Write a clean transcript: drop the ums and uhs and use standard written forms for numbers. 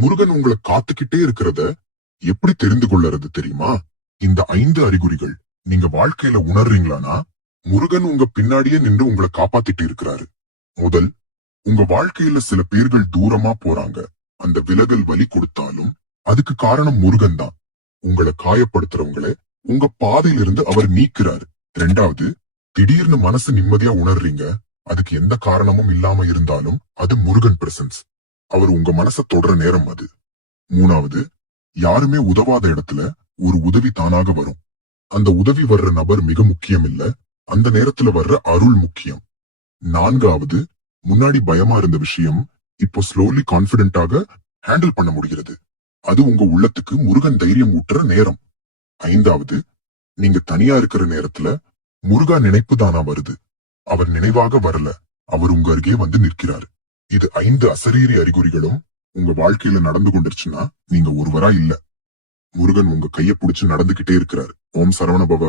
முருகன் உங்களை காத்துக்கிட்டே இருக்கிறத எப்படி தெரிந்து கொள்ளறது தெரியுமா? இந்த 5 அறிகுறிகள் நீங்க வாழ்க்கையில உணர்றீங்களானா, முருகன் உங்க பின்னாடியே நின்று உங்களை காப்பாத்திட்டு இருக்கிறாரு. முதல், உங்க வாழ்க்கையில சில பேர்கள் தூரமா போறாங்க. அந்த விலகல் வலி கொடுத்தாலும் அதுக்கு காரணம் முருகன் தான். உங்களை காயப்படுத்துறவங்களை உங்க பாதையிலிருந்து அவர் நீக்கிறாரு. 2வது, திடீர்னு மனசு நிம்மதியா உணர்றீங்க. அதுக்கு எந்த காரணமும் இல்லாம இருந்தாலும் அது முருகன் பிரசன்ஸ். அவர் உங்க மனச தொடர நேரம் அது. 3வது, யாருமே உதவாத இடத்துல ஒரு உதவி தானாக வரும். அந்த உதவி வர்ற நபர் மிக முக்கியம் இல்ல, அந்த நேரத்துல வர்ற அருள் முக்கியம். 4வது, முன்னாடி பயமா இருந்த விஷயம் இப்போ ஸ்லோலி கான்பிடென்டாக ஹேண்டில் பண்ண முடிகிறது. அது உங்க உள்ளத்துக்கு முருகன் தைரியம் ஊட்டுற நேரம். 5வது, நீங்க தனியா இருக்கிற நேரத்துல முருகா நினைப்பு தானா வருது. அவர் நினைவாக வரல, அவர் உங்க அருகே வந்து நிற்கிறார். இது 5 அசரீரி அறிகுறிகளும் உங்க வாழ்க்கையில நடந்து கொண்டிருச்சுன்னா நீங்க ஒருவரா இல்ல. முருகன் உங்க கைய புடிச்சு நடந்துகிட்டே இருக்கிறார். ஓம் சரவண பவ.